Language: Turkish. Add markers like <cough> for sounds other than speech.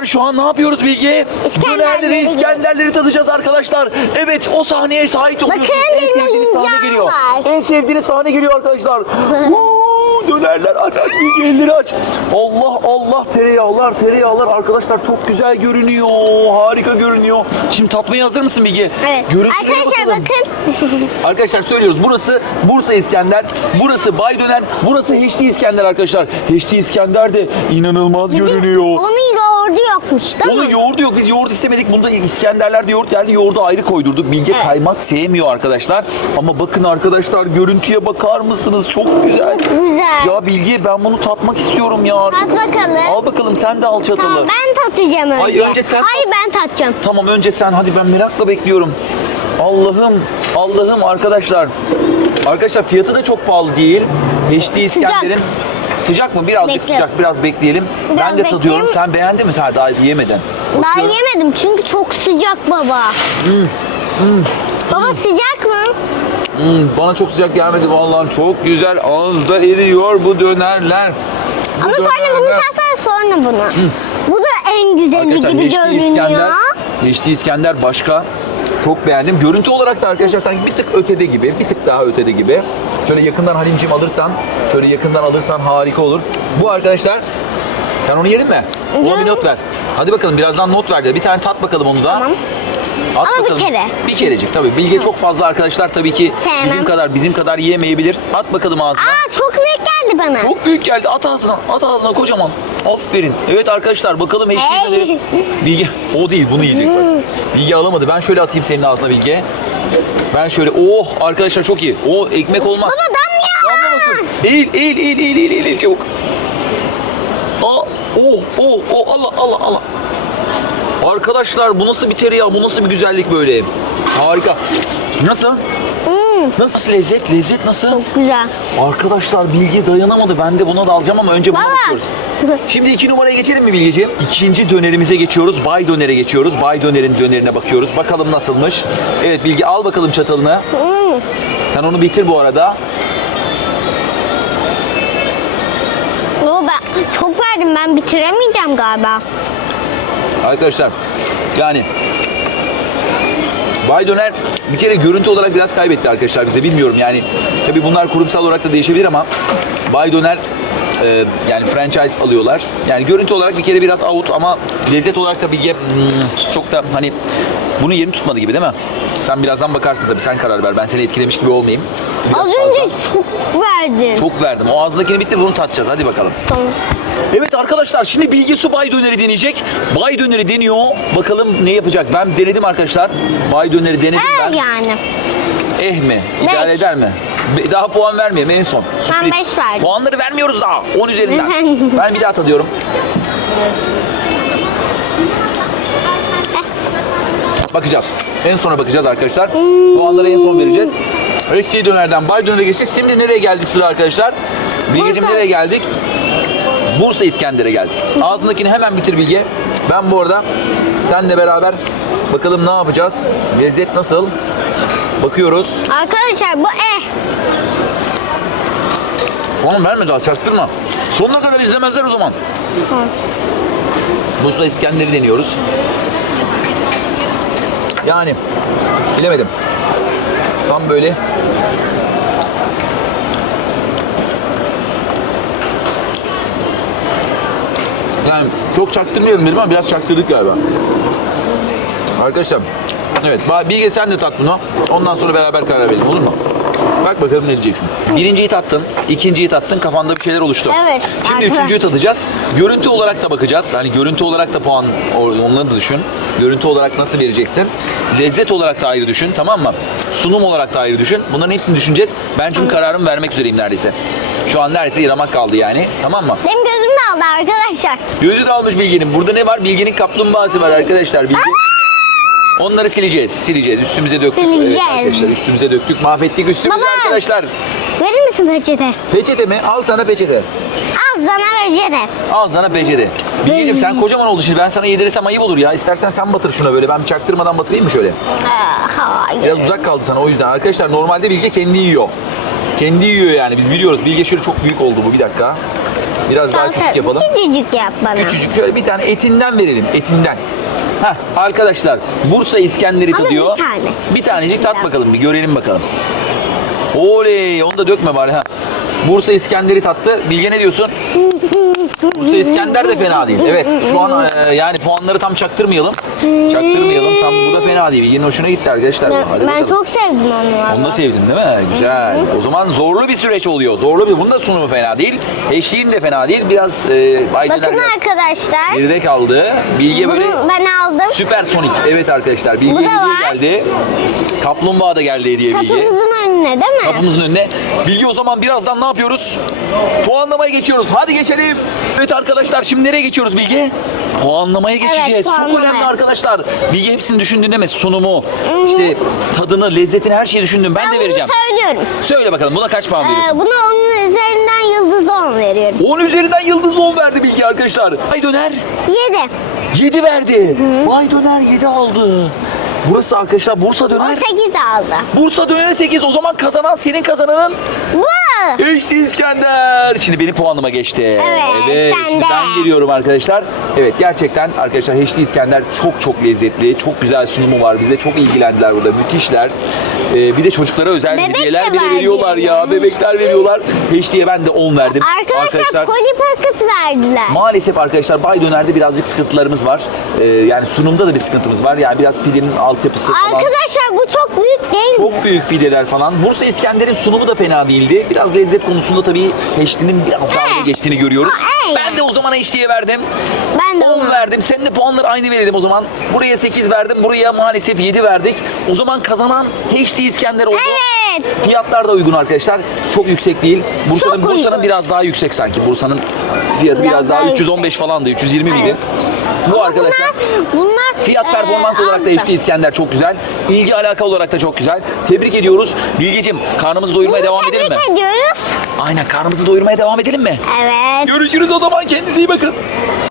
arkadaşlar şu an ne yapıyoruz Bilge? İskenderleri Dönerleri, İskenderleri tadacağız arkadaşlar. Evet o sahneye şahit oluyorsunuz. Bakın, en benim sevdiğiniz sahne oyuncağım geliyor. var. En sevdiğiniz sahne geliyor arkadaşlar. Woo, <laughs> Dönerler aç aç Bilge elleri aç. Allah Allah tereyağlar tereyağlar arkadaşlar çok güzel görünüyor. Harika görünüyor. Şimdi tatmaya hazır mısın Bilge? Evet. Görüntülere Arkadaşlar bakalım. bakın. <laughs> Arkadaşlar söylüyoruz burası Bursa İskender, burası Bay Döner, burası HD İskender arkadaşlar. HD İskender de inanılmaz görünüyor. Onun yoğurdu yokmuş değil Onun mi? yoğurdu yok. Biz yoğurt istemedik. Bunda İskenderler'de yoğurt geldi. Yoğurdu ayrı koydurduk. Bilge Evet. kaymak sevmiyor arkadaşlar. Ama bakın arkadaşlar görüntüye bakar mısınız? Çok güzel. <laughs> Güzel. Ya Bilge ben bunu tatmak istiyorum ya. At bakalım. Al bakalım sen de al çatalı. Tamam ben tatacağım önce. Ay, önce sen Hayır ben tatacağım. Tamam önce sen hadi ben merakla bekliyorum. Allah'ım Allah'ım arkadaşlar. Arkadaşlar fiyatı da çok pahalı değil. HD İskender'in Sıcak mı? Birazcık Bekle. sıcak. Biraz bekleyelim. Biraz ben de tadıyorum. Sen beğendin mi? Ha, daha yemeden. Daha Bakıyorum. yemedim çünkü çok sıcak baba. Baba sıcak mı? Hmm, bana çok sıcak gelmedi vallahi. Çok güzel. Ağızda eriyor bu dönerler. Bu Ama sonra bunu tatsana sonra bunu. Bu da en güzeli Arkadaşlar gibi görünüyor. İskender, İskender başka. Çok beğendim. Görüntü olarak da arkadaşlar sanki bir tık ötede gibi, bir tık daha ötede gibi. Şöyle yakından Halimciğim alırsan, şöyle yakından alırsan harika olur. Bu arkadaşlar, sen onu yedin mi? Ona bir not ver. Hadi bakalım birazdan not ver. Bir tane tat bakalım onu da. Tamam. At Ama bir kere. Bir kerecik tabii. Bilge çok fazla arkadaşlar tabii ki Sevmem. bizim kadar bizim kadar yiyemeyebilir. At bakalım ağzına. Aa çok büyük geldi bana. Çok büyük geldi. At ağzına. At ağzına kocaman. Aferin. Evet arkadaşlar bakalım eşliğinde Hey. ne- Bilge o değil bunu yiyecek bak. Bilge alamadı. Ben şöyle atayım senin ağzına Bilge. Ben şöyle oh arkadaşlar çok iyi. O ekmek olmaz. Baba damlıyor. Damlamasın. Eğil eğil eğil eğil eğil, eğil çabuk. Aa, oh oh oh Allah Allah Allah. Arkadaşlar bu nasıl bir tereyağı bu nasıl bir güzellik böyle. Harika. Nasıl? Nasıl lezzet? Lezzet nasıl? Çok güzel. Arkadaşlar Bilge dayanamadı. Ben de buna da alacağım ama önce buna Baba. bakıyoruz. Şimdi iki numaraya geçelim mi Bilgeciğim? İkinci dönerimize geçiyoruz. Bay dönere geçiyoruz. Bay dönerin dönerine bakıyoruz. Bakalım nasılmış. Evet Bilge al bakalım çatalını. Hmm. Sen onu bitir bu arada. Baba çok verdim ben bitiremeyeceğim galiba. Arkadaşlar yani Bay Döner bir kere görüntü olarak biraz kaybetti arkadaşlar bize bilmiyorum yani tabi bunlar kurumsal olarak da değişebilir ama Bay Döner e, yani franchise alıyorlar. Yani görüntü olarak bir kere biraz out ama lezzet olarak tabii ki hmm, çok da hani bunu yerini tutmadı gibi değil mi? Sen birazdan bakarsın tabii sen karar ver. Ben seni etkilemiş gibi olmayayım. Biraz Az fazla. önce çok verdin. Çok verdim. O ağzındakini bitir bunu tatacağız. Hadi bakalım. Tamam. Evet arkadaşlar şimdi Bilge Su Bay Döner'i deneyecek. Bay Döner'i deniyor. Bakalım ne yapacak? Ben denedim arkadaşlar. Bay Döner'i denedim Ee ben. yani. Eh mi? İdare Beş. eder mi? Be- Daha puan vermeyeyim en son. Sürpriz. beş verdim. Puanları vermiyoruz daha. 10 üzerinden. <laughs> ben bir daha tadıyorum. Bakacağız. En sona bakacağız arkadaşlar. Puanları en son vereceğiz. Rexiye dönerden Bay Döner'e geçtik. Şimdi nereye geldik sıra arkadaşlar? Bilgeciğim nereye geldik? Bursa İskender'e geldik. Ağzındakini hemen bitir Bilge. Ben bu arada senle beraber bakalım ne yapacağız? Lezzet nasıl? Bakıyoruz. Arkadaşlar bu eh. Oğlum verme daha çaktırma. Sonuna kadar izlemezler o zaman. Bursa İskender'i deniyoruz. Yani bilemedim. Tam böyle yani çok çaktırmayalım dedim ama biraz çaktırdık galiba. Arkadaşlar evet Bilge sen de tat bunu. Ondan sonra beraber karar verelim olur mu? Bak bakalım ne diyeceksin. Birinciyi tattın, ikinciyi tattın, kafanda bir şeyler oluştu. Evet, Şimdi arkadaş. üçüncüyü tadacağız. Görüntü olarak da bakacağız. Hani görüntü olarak da puan onları da düşün. Görüntü olarak nasıl vereceksin? Lezzet olarak da ayrı düşün tamam mı? Sunum olarak da ayrı düşün. Bunların hepsini düşüneceğiz. Ben çünkü kararımı vermek üzereyim neredeyse. Şu an neredeyse ramak kaldı yani. Tamam mı? Benim gözüm de aldı arkadaşlar. Gözü de almış Bilge'nin. Burada ne var? Bilge'nin kaplumbağası var arkadaşlar. Bilge... Onları sileceğiz. Sileceğiz. Üstümüze döktük. Sileceğiz. Evet arkadaşlar üstümüze döktük. Mahvettik üstümüzü Baba. arkadaşlar. Verir misin peçete? Peçete mi? Al sana peçete. Al sana peçete. Al sana peçete. Bilgeciğim sen kocaman oldu şimdi. Ben sana yedirirsem ayıp olur ya. İstersen sen batır şuna böyle. Ben çaktırmadan batırayım mı şöyle? Aa, hayır. Biraz uzak kaldı sana o yüzden. Arkadaşlar normalde Bilge kendi yiyor. Kendi yiyor yani biz biliyoruz. Bilge şöyle çok büyük oldu bu bir dakika. Biraz daha Salça- küçük yapalım. Küçücük yap bana. Küçücük şöyle bir tane etinden verelim. Etinden. Heh, arkadaşlar Bursa İskender'i Ama tadıyor. bir tane. Bir tanecik tat bakalım bir görelim bakalım. Oley onu da dökme bari ha. Bursa İskender'i tattı. Bilge ne diyorsun? Bursa İskender de fena değil. Evet şu an e, yani puanları tam çaktırmayalım. Çaktırmayalım. Tam bu da fena değil. Bilge'nin hoşuna gitti arkadaşlar. Ben, Hadi ben bakalım. çok sevdim onu valla. Onu da sevdin değil mi? Güzel. O zaman zorlu bir süreç oluyor. Zorlu bir. Bunun da sunumu fena değil. Eşliğin de fena değil. Biraz e, Bakın biraz arkadaşlar. geride kaldı. Bilge böyle Bunu ben aldım. süper sonik. Evet arkadaşlar. Bilge Bu da var. geldi. Kaplumbağa da geldi hediye Bilge. Kapımızın önüne değil mi? Kapımızın önüne. Bilge o zaman birazdan ne yapıyoruz? Puanlamaya geçiyoruz. Hadi geçelim. Evet arkadaşlar şimdi nereye geçiyoruz Bilge? Puanlamaya geçeceğiz. Çok puanlamaya. önemli arkadaşlar. Bilge hepsini düşündün mi? Sunumu, işte tadını, lezzetini her şeyi düşündüm. Ben, Ben de bunu vereceğim. söylüyorum. Söyle bakalım buna kaç puan Ee, veriyorsun? buna onun üzerinden yıldız 10 veriyorum. 10 üzerinden yıldız 10 verdi Bilge arkadaşlar. Ay döner 7. 7 verdi. Vay döner 7 aldı. Burası arkadaşlar Bursa döner. 18 aldı. Bursa döner 8. O zaman kazanan senin kazananın Bu. HD İskender. Şimdi benim puanıma geçti. Evet, sen Şimdi de. ben geliyorum arkadaşlar. Evet gerçekten arkadaşlar HD İskender çok çok lezzetli. Çok güzel sunumu var. Bize çok ilgilendiler burada. Müthişler. Ee, bir de çocuklara özel Bebek hediyeler de bile verdi veriyorlar ya. Bebekler veriyorlar. HD'ye ben de 10 verdim. Arkadaşlar, koli paket verdiler. Maalesef arkadaşlar Bay Döner'de birazcık sıkıntılarımız var. Ee, yani sunumda da bir sıkıntımız var. Yani biraz pidenin altyapısı falan. Arkadaşlar bu çok büyük değil mi? Çok büyük pideler falan. Bursa İskender'in sunumu da fena değildi. Biraz lezzet konusunda tabii HD'nin biraz daha öne geçtiğini görüyoruz. He. Ben de o zaman HD'ye verdim. Ben de 10 onu. verdim. Senin de puanları aynı verelim o zaman. Buraya 8 verdim. Buraya maalesef 7 verdik. O zaman kazanan HD İskender oldu. Evet. Fiyatlar da uygun arkadaşlar. Çok yüksek değil. Bursa'nın Çok Bursa'nın uygun. biraz daha yüksek sanki. Bursa'nın fiyatı biraz, Biraz daha, daha 315 falandı. 320 miydi? Evet. Bu Ama arkadaşlar bunlar, bunlar Fiyat e, performans olarak da. HD İskender çok güzel. İlgi alaka olarak da çok güzel. Tebrik ediyoruz. Bilgeciğim karnımızı doyurmaya Bunu devam edelim mi? tebrik ediyoruz. Aynen karnımızı doyurmaya devam edelim mi? Evet. Görüşürüz o zaman kendinize iyi bakın.